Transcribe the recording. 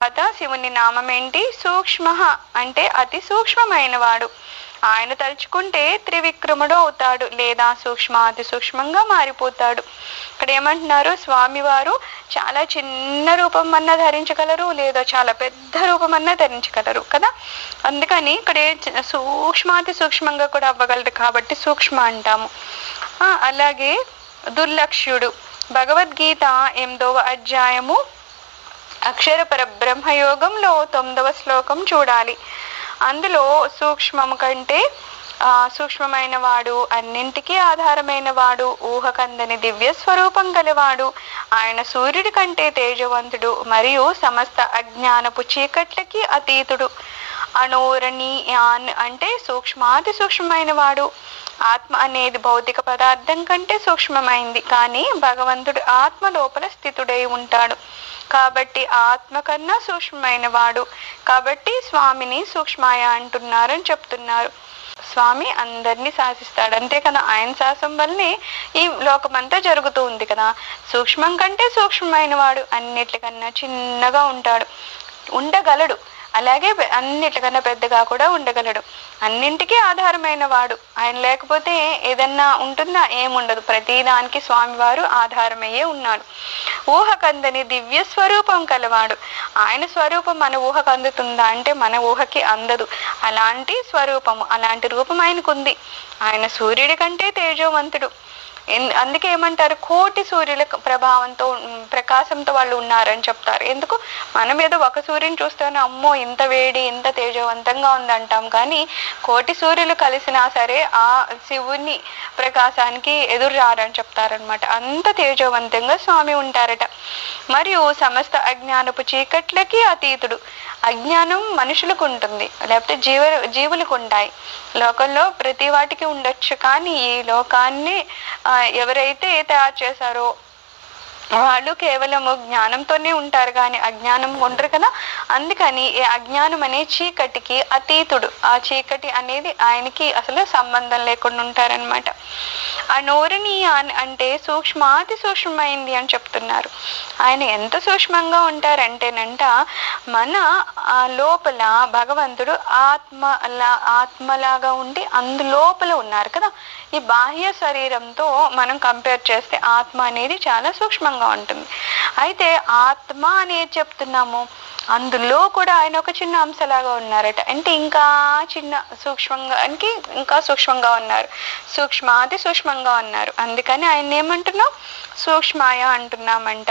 తర్వాత శివుని నామం ఏంటి? సూక్ష్మ అంటే అతి సూక్ష్మమైన వాడు. ఆయన తలుచుకుంటే త్రివిక్రముడు అవుతాడు, లేదా సూక్ష్మాతి సూక్ష్మంగా మారిపోతాడు. ఇక్కడ ఏమంటున్నారు? స్వామివారు చాలా చిన్న రూపం అన్నా ధరించగలరు, లేదా చాలా పెద్ద రూపం అన్నా ధరించగలరు కదా. అందుకని ఇక్కడ సూక్ష్మాతి సూక్ష్మంగా కూడా అవ్వగలరు కాబట్టి సూక్ష్మ అంటాము. అలాగే దుర్లక్ష్యుడు. భగవద్గీత 8వ అధ్యాయము అక్షర పరబ్రహ్మయోగంలో 9వ శ్లోకం చూడాలి. అందులో సూక్ష్మము కంటే సూక్ష్మమైన వాడు, అన్నింటికీ ఆధారమైన వాడు, ఊహకందని దివ్య స్వరూపం గలవాడు, ఆయన సూర్యుడి కంటే తేజవంతుడు, మరియు సమస్త అజ్ఞానపు చీకట్లకి అతీతుడు. అనోరణీయాన్ అంటే సూక్ష్మాతి సూక్ష్మమైన వాడు. ఆత్మ అనేది భౌతిక పదార్థం కంటే సూక్ష్మమైంది, కానీ భగవంతుడు ఆత్మ లోపల స్థితుడై ఉంటాడు కాబట్టి ఆత్మ కన్నా సూక్ష్మమైన వాడు. కాబట్టి స్వామిని సూక్ష్మాయ అంటున్నారని చెప్తున్నారు. స్వామి అందరినీ శాసిస్తాడు, అంతే కదా. ఆయన శాసం వల్లనే ఈ లోకమంతా జరుగుతూ ఉంది కదా. సూక్ష్మం కంటే సూక్ష్మమైన వాడు, అన్నిటికన్నా చిన్నగా ఉండగలడు, అలాగే అన్నిటికన్నా పెద్దగా కూడా ఉండగలడు. అన్నింటికీ ఆధారమైన వాడు. ఆయన లేకపోతే ఏదన్నా ఉంటుందా? ఏముండదు. ప్రతిదానికి స్వామివారు ఆధారమయ్యే ఉన్నాడు. ఊహకందని దివ్య స్వరూపం కలవాడు. ఆయన స్వరూపం మన ఊహకు అందుతుందా అంటే మన ఊహకి అందదు. అలాంటి స్వరూపము, అలాంటి రూపం ఆయనకుంది. ఆయన సూర్యుడి కంటే తేజోవంతుడు. అందుకే ఏమంటారు? కోటి సూర్యుల ప్రభావంతో, ప్రకాశంతో వాళ్ళు ఉన్నారని చెప్తారు. ఎందుకు? మనం ఏదో ఒక సూర్యుని చూస్తేనే అమ్మో ఇంత వేడి, ఇంత తేజవంతంగా ఉందంటాం, కానీ కోటి సూర్యులు కలిసినా సరే ఆ శివుని ప్రకాశానికి ఎదురు రారని చెప్తారనమాట. అంత తేజవంతంగా స్వామి ఉంటారట. మరియు సమస్త అజ్ఞానపు చీకట్లకి అతీతుడు. అజ్ఞానం మనుషులకు ఉంటుంది, లేకపోతే జీవులకు ఉంటాయి. లోకంలో ప్రతి వాటికి ఉండొచ్చు, కానీ ఈ లోకాన్ని ఎవరైతే తయారు చేశారో వాళ్ళు కేవలము జ్ఞానంతోనే ఉంటారు, కానీ అజ్ఞానం ఉండరు కదా. అందుకని ఈ అజ్ఞానం అనే చీకటికి అతీతుడు. ఆ చీకటి అనేది ఆయనకి అసలు సంబంధం లేకుండా ఉంటారనమాట. అనోరణీయ అంటే సూక్ష్మాతి సూక్ష్మమైంది అని చెప్తున్నారు. ఆయన ఎంత సూక్ష్మంగా ఉంటారంటేనంట, మన లోపల భగవంతుడు ఆత్మలాగా ఉండి అందులోపల ఉన్నారు కదా. ఈ బాహ్య శరీరంతో మనం కంపేర్ చేస్తే ఆత్మ అనేది చాలా సూక్ష్మంగా ఉంటుంది. అయితే ఆత్మ అనేది చెప్తున్నాము, అందులో కూడా ఆయన ఒక చిన్న అంశలాగా ఉన్నారట. అంటే ఇంకా చిన్న ఇంకా సూక్ష్మంగా ఉన్నారు, సూక్ష్మాతి సూక్ష్మంగా ఉన్నారు. అందుకని ఆయన ఏమంటున్నాం? సూక్ష్మాయ అంటున్నామంట.